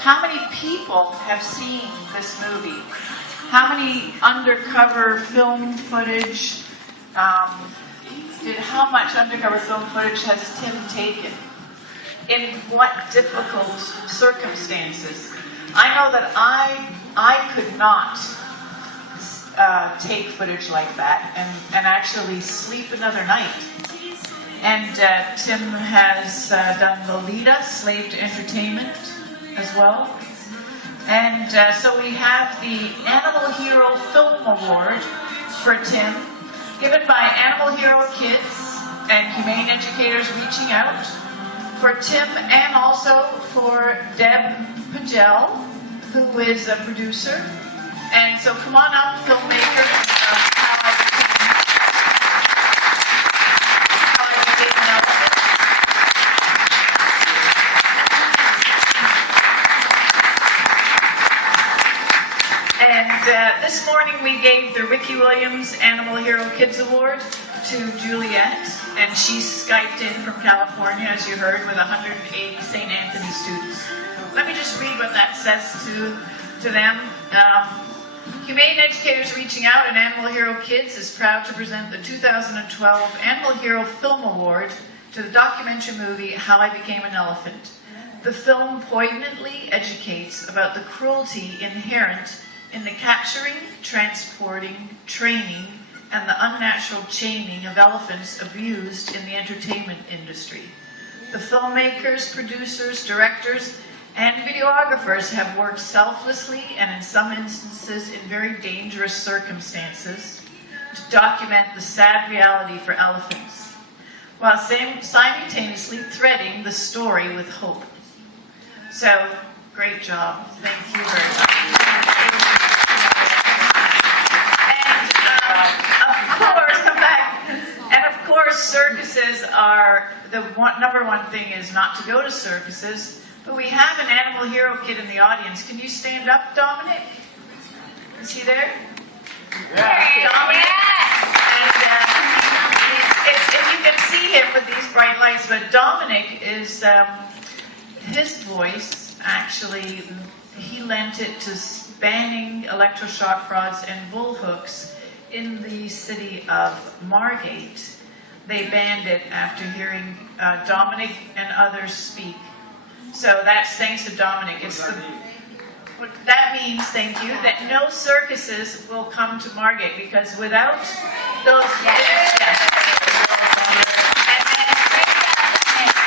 how many people have seen this movie? How many undercover film footage, how much undercover film footage has Tim taken? In what difficult circumstances? I know that I could not take footage like that and actually sleep another night. And Tim has done Lolita, Slave to Entertainment as well. And so we have the Animal Hero Film Award for Tim, given by Animal Hero Kids and Humane Educators Reaching Out, for Tim and also for Deb Pagell, who is a producer. And so come on up, filmmaker. And this morning we gave the Ricky Williams Animal Hero Kids Award to Juliet, and she's Skyped in from California, as you heard, with 180 St. Anthony students. Let me just read what that says to them. Humane Educators Reaching Out and Animal Hero Kids is proud to present the 2012 Animal Hero Film Award to the documentary movie How I Became an Elephant. The film poignantly educates about the cruelty inherent in the capturing, transporting, training, and the unnatural chaining of elephants abused in the entertainment industry. The filmmakers, producers, directors, and videographers have worked selflessly and in some instances in very dangerous circumstances to document the sad reality for elephants, while simultaneously threading the story with hope. So, great job. Thank you very much. And of course, circuses are the number one thing is not to go to circuses. But we have an Animal Hero kid in the audience. Can you stand up, Dominic? Is he there? Yeah. Dominic? And if you can see him with these bright lights, but Dominic is, his voice, actually, he lent it to banning electroshock rods and bull hooks in the city of Margate. They banned it after hearing Dominic and others speak. So that's thanks to Dominic. What that means, thank you, that no circuses will come to Margate, because without those...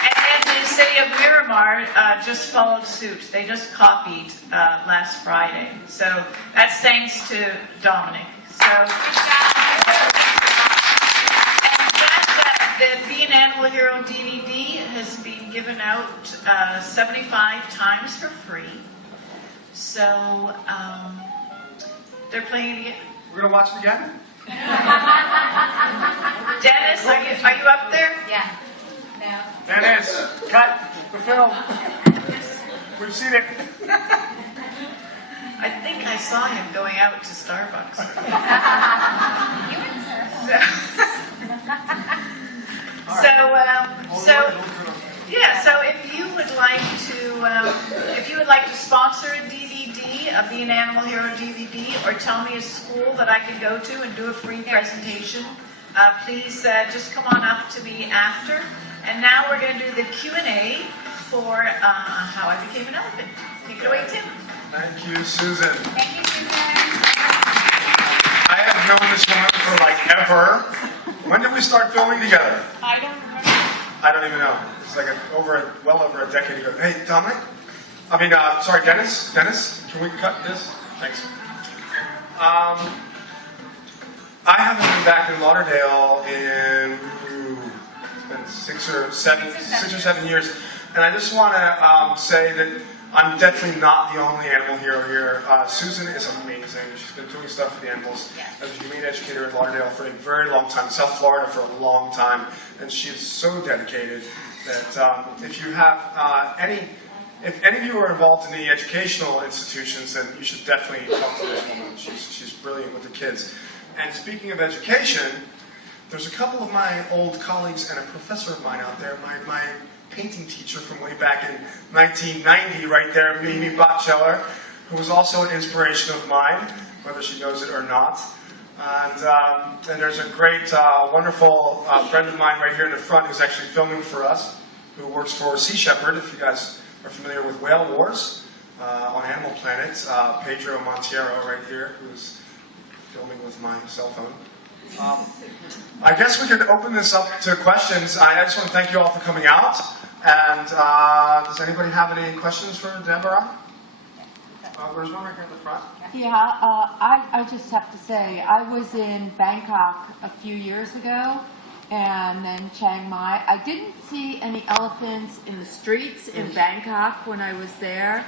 And then the city of Miramar just followed suit. They just copied last Friday. So that's thanks to Dominic. So... The Be an Animal Hero DVD has been given out 75 times for free. So, they're playing it again. We're going to watch it again? Dennis, are you up there? Yeah. No. Dennis, cut the film. We've seen it. I think I saw him going out to Starbucks. You would serve. So if you would like to sponsor a DVD, a Be an Animal Hero DVD, or tell me a school that I can go to and do a free presentation, please just come on up to me after. And now we're going to do the Q&A for How I Became an Elephant. Take it away, Tim. Thank you, Susan. Thank you, Susan. I have known this woman for like ever. When did we start filming together? I don't remember. I don't even know. It's like well over a decade ago. Hey, Dominic? Sorry, Dennis? Dennis, can we cut this? Thanks. I haven't been back in Lauderdale in it's been 6 or 7 years. And I just want to say that I'm definitely not the only animal hero here. Susan is amazing. She's been doing stuff for the animals as a humane educator in Lauderdale for a very long time, South Florida for a long time, and she is so dedicated that if you have if any of you are involved in the educational institutions, then you should definitely talk to this woman. She's brilliant with the kids. And speaking of education, there's a couple of my old colleagues and a professor of mine out there, my painting teacher from way back in 1990, right there, Mimi Pagell, who was also an inspiration of mine, whether she knows it or not. And there's a great, wonderful friend of mine right here in the front who's actually filming for us, who works for Sea Shepherd, if you guys are familiar with Whale Wars on Animal Planet. Pedro Monteiro right here, who's filming with my cell phone. I guess we could open this up to questions. I just want to thank you all for coming out. And does anybody have any questions for Deborah? There's one right here in the front. Yeah, I just have to say, I was in Bangkok a few years ago, and then Chiang Mai. I didn't see any elephants in the streets in Bangkok when I was there,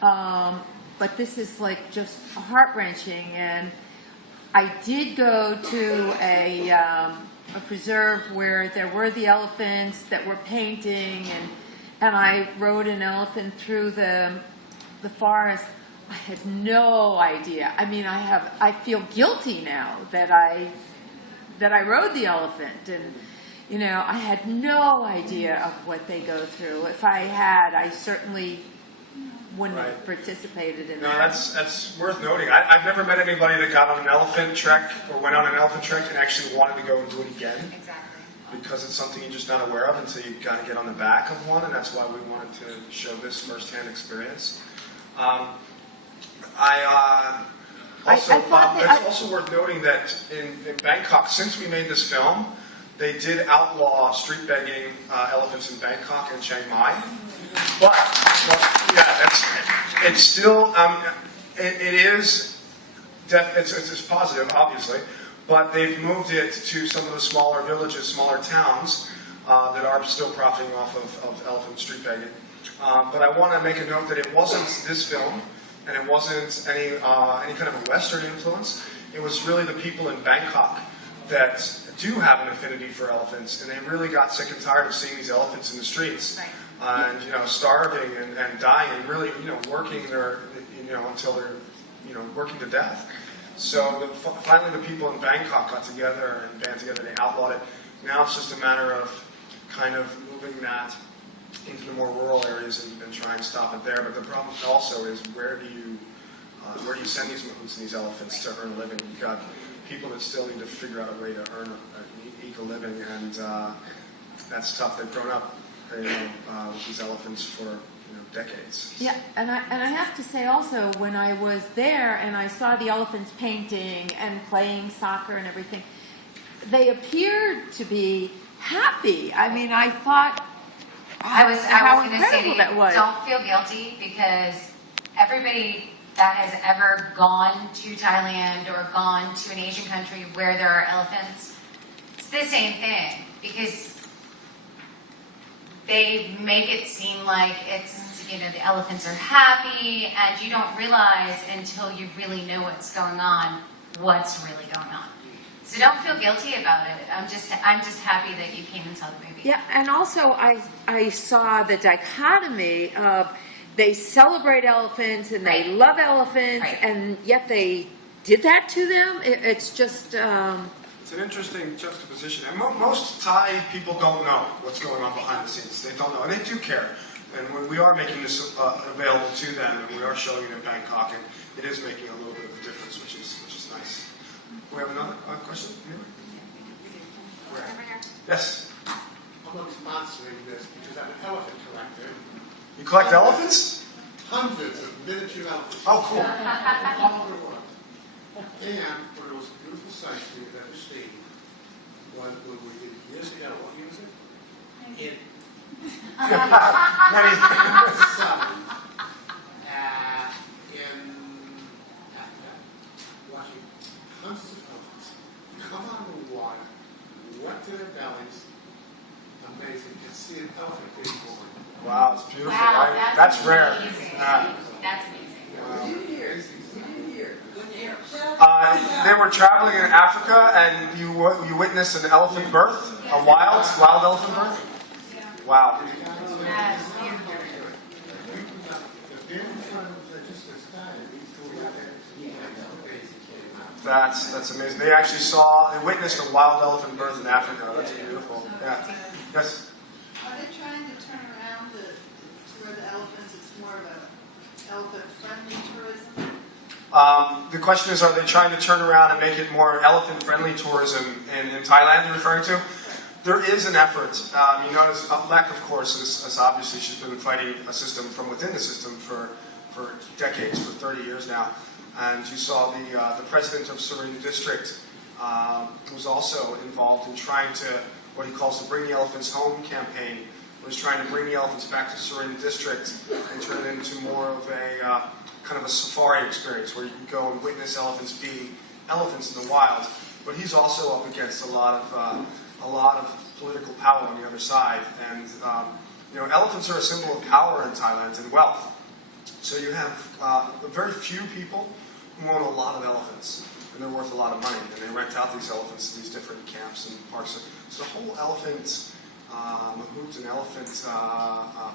but this is like just heart-wrenching. And I did go to a preserve where there were the elephants that were painting, and I rode an elephant through the forest. I had no idea. I mean, I feel guilty now that I rode the elephant, and you know, I had no idea of what they go through. If I had, I certainly wouldn't have participated in that. No, that's worth noting. I've never met anybody that got on an elephant trek or went on an elephant trek and actually wanted to go and do it again. Exactly. Because it's something you're just not aware of until you kind of get on the back of one, and that's why we wanted to show this firsthand experience. It's also worth noting that in Bangkok, since we made this film, they did outlaw street begging elephants in Bangkok and Chiang Mai. But it's still it's positive, obviously. But they've moved it to some of the smaller villages, smaller towns that are still profiting off of elephant street begging. But I want to make a note that it wasn't this film, and it wasn't any kind of a Western influence. It was really the people in Bangkok that do have an affinity for elephants, and they really got sick and tired of seeing these elephants in the streets, and starving and dying, and really working until they're working to death. So finally, the people in Bangkok got together and band together. They outlawed it. Now it's just a matter of kind of moving that into the more rural areas and try and stop it there. But the problem also is where do you send these moose and these elephants to earn a living? You've got people that still need to figure out a way to eke a living, and that's tough. They've grown up with these elephants for decades. Yeah, and I have to say also, when I was there and I saw the elephants painting and playing soccer and everything, they appeared to be happy. I mean, I thought I was how going to say to incredible you, that was. don't feel guilty, because everybody that has ever gone to Thailand or gone to an Asian country where there are elephants, it's the same thing, because they make it seem like it's, the elephants are happy, and you don't realize until you really know what's going on, what's really going on. So don't feel guilty about it. I'm just happy that you came and saw the movie. Yeah, and also I saw the dichotomy of they celebrate elephants and they love elephants, and yet they did that to them. It's just... It's an interesting juxtaposition. And most Thai people don't know what's going on behind the scenes. They don't know, and they do care. And we are making this available to them, and we are showing it in Bangkok, and it is making a little bit of a difference, which is nice. We have another question? Where? Yes? I'm not sponsoring this because I'm an elephant collector. You collect elephants? Hundreds of miniature elephants. Oh, cool. All over the world. And one of the most beautiful sights we've ever seen was when we did years ago. What year was it? In summer, in Africa, watching hundreds of elephants come out of the water, wet to their bellies. Amazing. And see an elephant being born. Wow, it's beautiful. Wow, Right? That's rare. amazing. Yeah. That's amazing. Wow. Good year. They were traveling in Africa, and you witnessed an elephant birth, a wild elephant birth. Wow. That's beautiful. That's amazing. They witnessed a wild elephant birth in Africa. That's beautiful. Yeah. Yes. Are they trying to turn elephant-friendly tourism? The question is, are they trying to turn around and make it more elephant-friendly tourism in Thailand, you're referring to? There is an effort. You notice, LEC, of course, is obviously, she's been fighting a system from within the system for decades, for 30 years now. And you saw the president of Surin district was also involved in trying to, what he calls the Bring the Elephants Home campaign, was trying to bring the elephants back to Surin district and turn it into more of a kind of a safari experience where you can go and witness elephants being elephants in the wild. But he's also up against a lot of political power on the other side. And elephants are a symbol of power in Thailand and wealth. So you have very few people who own a lot of elephants, and they're worth a lot of money. And they rent out these elephants to these different camps and parks. So the whole elephant mahout and elephant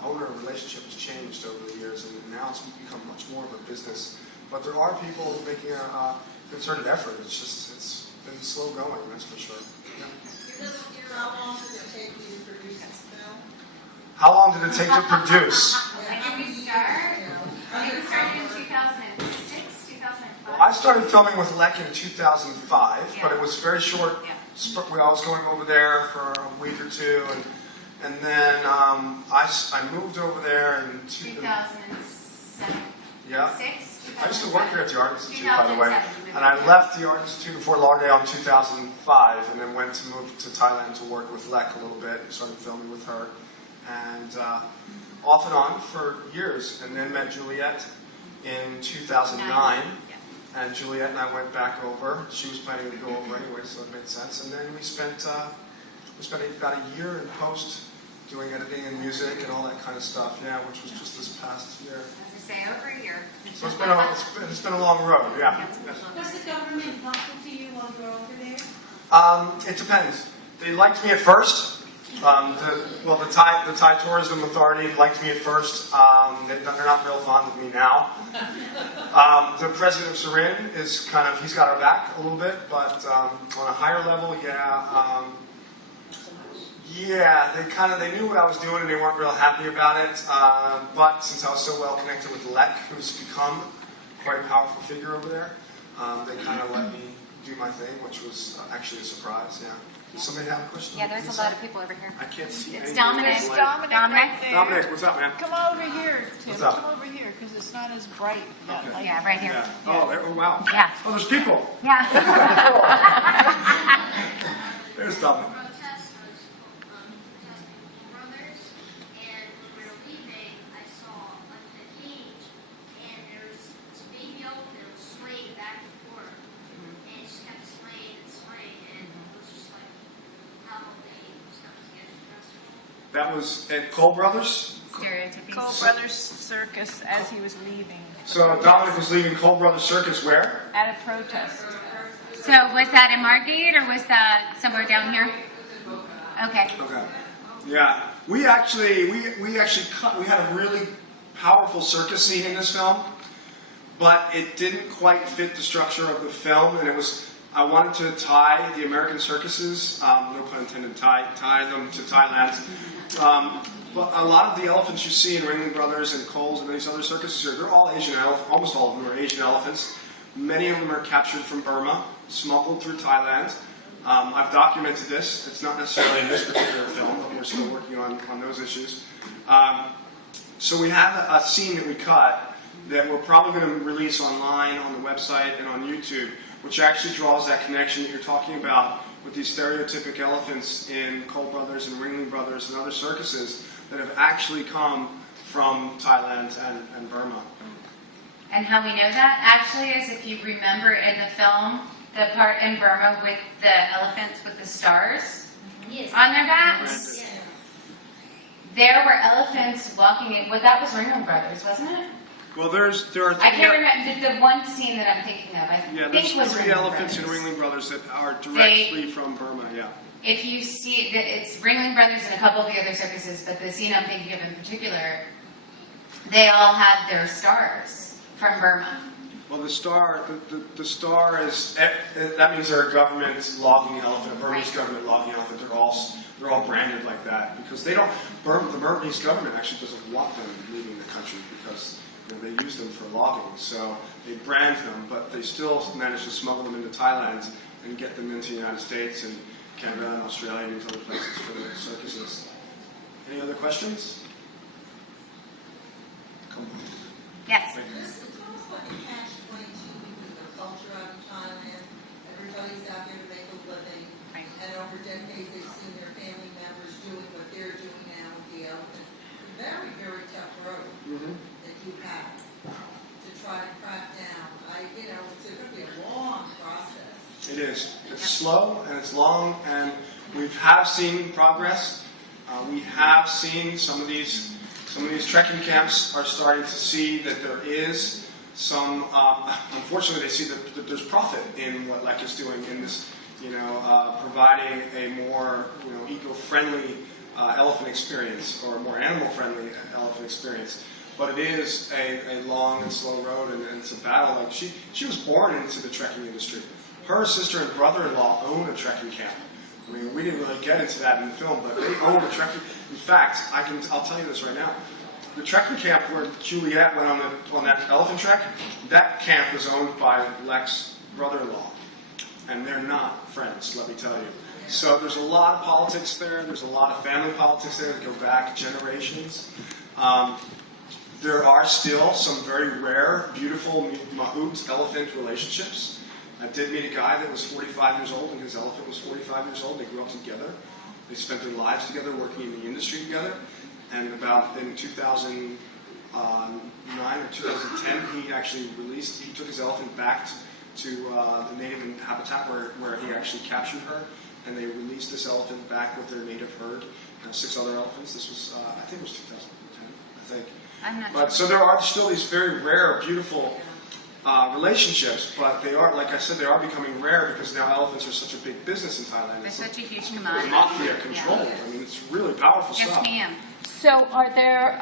owner relationship has changed over the years, and now it's become much more of a business. But there are people making a concerted effort. It's been slow going, that's for sure. Yeah. How long did it take you to produce this film? How long did it take to produce? When did we start? I think we started in 2006, 2005. Well, I started filming with LEC in 2005, but it was very short. Yeah. I was going over there for a week or two, and then I moved over there in 2007. Yeah. 6, I used to work here at the Art Institute, by the way, 2007. and I left the Art Institute before Lauderdale in 2005, and then went to move to Thailand to work with LEC a little bit, and started filming with her, and off and on for years, and then met Juliet in 2009. And Juliet and I went back over. She was planning to go over anyway, so it made sense. And then we spent about a year in post doing editing and music and all that kind of stuff. Yeah, which was just this past year. As I say, over a year. So it's been a long road. Yeah. Was the government helpful to you while you were over there? It depends. They liked me at first. The Thai Tourism Authority liked me at first. They're not real fond of me now. The president of Surin is he's got our back a little bit, but on a higher level, they knew what I was doing and they weren't real happy about it. But since I was so well connected with LEC, who's become quite a powerful figure over there, they kind of let me do my thing, which was actually a surprise. Yeah. Does somebody have a question? Yeah, there's a lot of people over here. I can't see It's anything. Dominic. There's Dominic Dominic? right there. Dominic, what's up, man? Come over here, Tim. What's up? Come over here, because it's not as bright. Okay. Yeah, right here. Yeah. Oh, wow. Yeah. Oh, there's people. Yeah. There's Dominic. Protest was protesting brothers, and when we were leaving, I saw like the cage, and there was this baby elephant swaying back and forth, and it just kept swaying and swaying, and it was just like how they stuck together. That was at Cole Brothers. Stereotypies. Cole Brothers Circus as he was leaving So Dominic was leaving Cole Brothers Circus where? at a protest. So was that in Margate or was that somewhere down here? Okay. Okay. Yeah. We had a really powerful circus scene in this film, but it didn't quite fit the structure of the film, and I wanted to tie the American circuses, no pun intended, tie them to Thailand. But a lot of the elephants you see in Ringling Brothers and Cole's and these other circuses here, they're all Asian elephants. Almost all of them are Asian elephants. Many of them are captured from Burma, smuggled through Thailand. I've documented this. It's not necessarily in this particular film, but we're still working on those issues. So we have a scene that we cut that we're probably going to release online on the website and on YouTube, which actually draws that connection that you're talking about with these stereotypic elephants in Cole Brothers and Ringling Brothers and other circuses that have actually come from Thailand and Burma. And how we know that actually is if you remember in the film, the part in Burma with the elephants with the stars on their backs. Yeah. There were elephants walking in. Well, that was Ringling Brothers, wasn't it? Well, there are I can't remember the one scene that I'm thinking of. I Yeah, think there's was three Ringling elephants Brothers. in Ringling Brothers that are directly from Burma, yeah. If you see, it's Ringling Brothers and a couple of the other circuses, but the scene I'm thinking of in particular, they all had their stars from Burma. Well, the star is, that means they're a government logging elephant, a Burmese government logging elephant. They're all branded like that because the Burmese government actually doesn't want them leaving the country because they use them for logging. So they brand them, but they still manage to smuggle them into Thailand and get them into the United States and Canada and Australia and these other places for the circuses. Any other questions? Yes. It's almost like a catch-22 because the culture out in Thailand, everybody's out there to make a living. Right. And over decades, they've seen their family members doing what they're doing now with the elephant. It's a very, very tough road that you have to try to crack down. It's going to be a long process. It is. It's slow and it's long, and we have seen progress. We have seen some of these trekking camps are starting to see that there is some. Unfortunately, they see that there's profit in what LEC is doing in this, providing a more eco-friendly elephant experience or a more animal-friendly elephant experience. But it is a long and slow road, and it's a battle. Like she was born into the trekking industry. Her sister and brother-in-law own a trekking camp. I mean, we didn't really get into that in the film, but they own a trekking. In fact, I'll tell you this right now. The trekking camp where Juliet went on that elephant trek, that camp is owned by Lec's brother-in-law, and they're not friends. Let me tell you. So there's a lot of politics there. There's a lot of family politics there that go back generations. There are still some very rare, beautiful mahout elephant relationships. I did meet a guy that was 45 years old, and his elephant was 45 years old. They grew up together. They spent their lives together, working in the industry together. And about in 2009 or 2010, he took his elephant back to the native habitat where he actually captured her, and they released this elephant back with their native herd, 6 other elephants. This was, I think it was 2010, I think. I'm not But so there are still these very rare, beautiful relationships, but they are, like I said, they are becoming rare because now elephants are such a big business in Thailand. They're It's such a huge like commodity. mafia controlled. I mean, it's really powerful Yes, stuff. ma'am. So are there,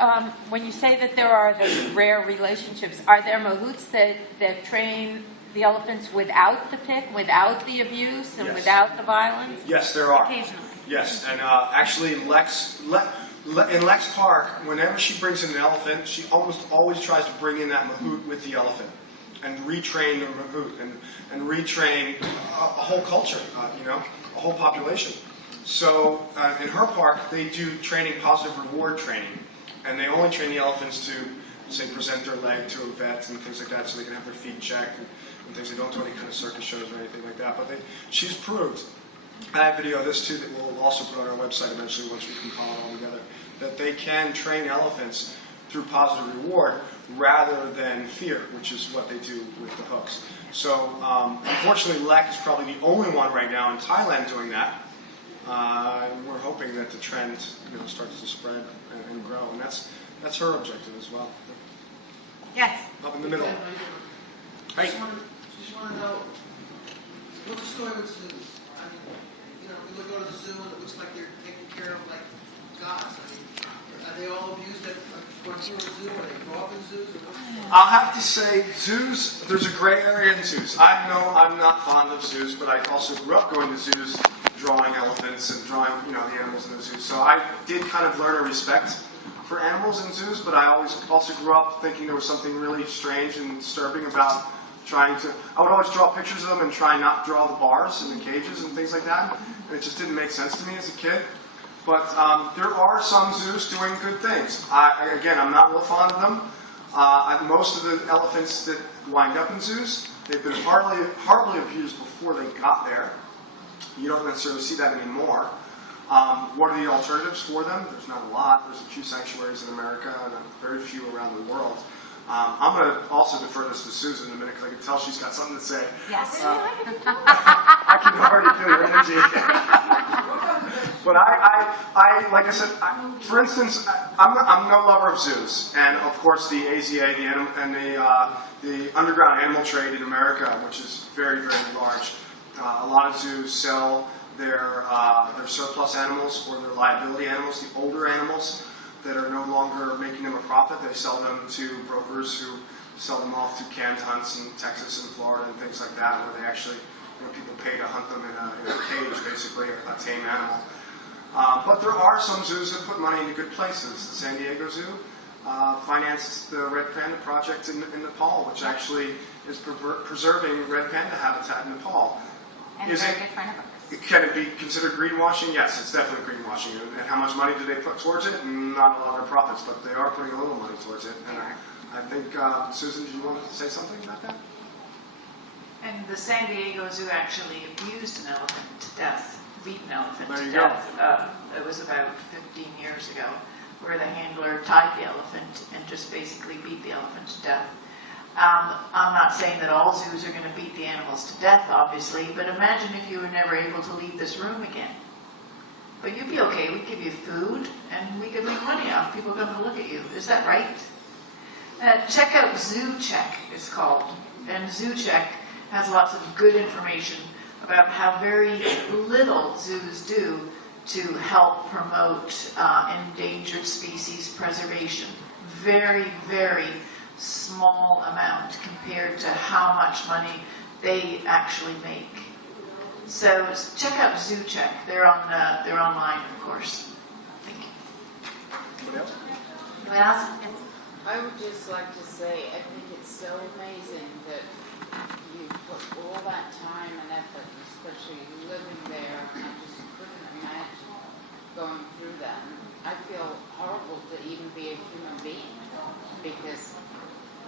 when you say that there are those rare relationships, are there mahouts that train the elephants without the pick, without the abuse, and Yes. without the violence? Yes, there are. Occasionally. Yes, and actually in Lex Park, whenever she brings in an elephant, she almost always tries to bring in that mahout with the elephant and retrain the mahout and retrain a whole culture, a whole population. So in her park, they do training, positive reward training, and they only train the elephants to, say, present their leg to a vet and things like that, so they can have their feet checked and things. They don't do any kind of circus shows or anything like that. But she's proved. I have video of this too that we'll also put on our website eventually once we compile it all together. That they can train elephants through positive reward rather than fear, which is what they do with the hooks. So unfortunately, Lek is probably the only one right now in Thailand doing that. We're hoping that the trend, starts to spread and grow, and that's her objective as well. Yes. Up in the middle. Hey. Just want to know, what's the story with zoos? I mean, we go to the zoo and it looks like they're taking care of like gods. I mean, are they all abused at going to a zoo, or they grow up in zoos? I'll have to say, zoos, there's a gray area in zoos. I know I'm not fond of zoos, but I also grew up going to zoos, drawing elephants and drawing, the animals in the zoos. So I did kind of learn a respect for animals in zoos, but I always also grew up thinking there was something really strange and disturbing about I would always draw pictures of them and try not draw the bars and the cages and things like that. And it just didn't make sense to me as a kid. But there are some zoos doing good things. Again, I'm not real fond of them. Most of the elephants that wind up in zoos, they've been horribly abused before they got there. You don't necessarily see that anymore. What are the alternatives for them? There's not a lot. There's a few sanctuaries in America and very few around the world. I'm going to also defer this to Susan in a minute because I can tell she's got something to say. Yes. I can already feel your energy. But I like I said, for instance, I'm no lover of zoos, and of course the AZA, the underground animal trade in America, which is very, very large. A lot of zoos sell their surplus animals or their liability animals, the older animals that are no longer making them a profit. They sell them to brokers who sell them off to canned hunts in Texas and Florida and things like that, where they actually, people pay to hunt them in a cage, basically, a tame animal. But there are some zoos that put money into good places. The San Diego Zoo financed the Red Panda project in Nepal, which actually is preserving red panda habitat in Nepal. And a very good friend of ours. Can it be considered greenwashing? Yes, it's definitely greenwashing. And how much money do they put towards it? Not a lot of profits, but they are putting a little money towards it. And I think, Susan, did you want to say something about that? And the San Diego Zoo actually abused an elephant to death, beat an elephant There to you death. It was about 15 years ago, where the handler tied the elephant and just basically beat the elephant to death. I'm not saying that all zoos are going to beat the animals to death, obviously, but imagine if you were never able to leave this room again. But you'd be okay. We'd give you food, and we could make money off people coming to look at you. Is that right? Check out Zoo Check, it's called. And Zoo Check has lots of good information about how very little zoos do to help promote endangered species preservation. Very, very small amount compared to how much money they actually make. So check out Zoo Check. They're online, of course. Thank you. Anybody else? Anyone else? I would just like to say, I think it's so amazing that you put all that time and effort, especially living there, and I just couldn't imagine going through that. And I feel horrible to even be a human being, because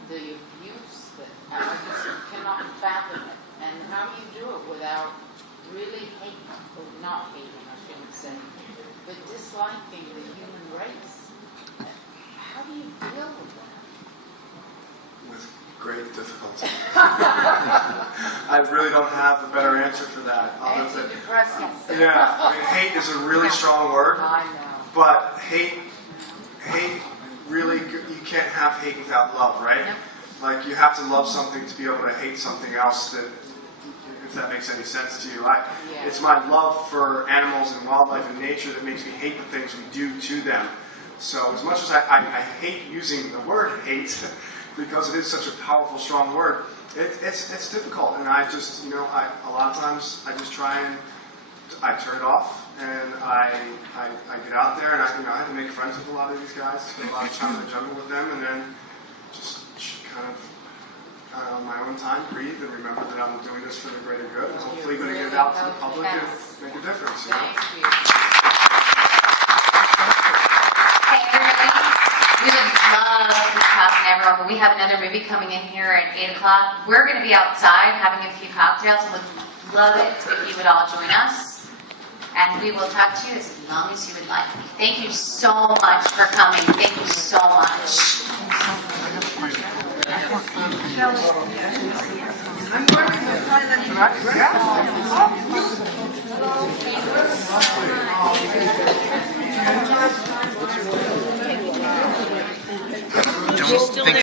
the abuse that I just cannot fathom it. And how you do it without really hating, or not hating, I shouldn't say, but disliking the human race. How do you deal with that? With great difficulty. I really don't have a better answer for that. It's a depressing thing. Yeah, I mean, hate is a really strong word, I know. but hate really, you can't have hate without love, right? Yep. Like, you have to love something to be able to hate something else, that, if that makes any sense to you. Yeah. It's my love for animals and wildlife and nature that makes me hate the things we do to them. So as much as I hate using the word hate, because it is such a powerful, strong word, it's difficult. And I just, a lot of times I just try and I turn it off, and I get out there, and I had to make friends with a lot of these guys, spend a lot of time in the jungle with them, and then just kind of on my own time breathe and remember that I'm doing this for the greater good, and hopefully going to get it out to the public and make a difference. Thank you. Hey, everybody. We would love to have everyone, but we have another movie coming in here at 8 o'clock. We're going to be outside having a few cocktails, and would love it if you would all join us. And we will talk to you as long as you would like. Thank you so much for coming. Thank you so much. I'm going to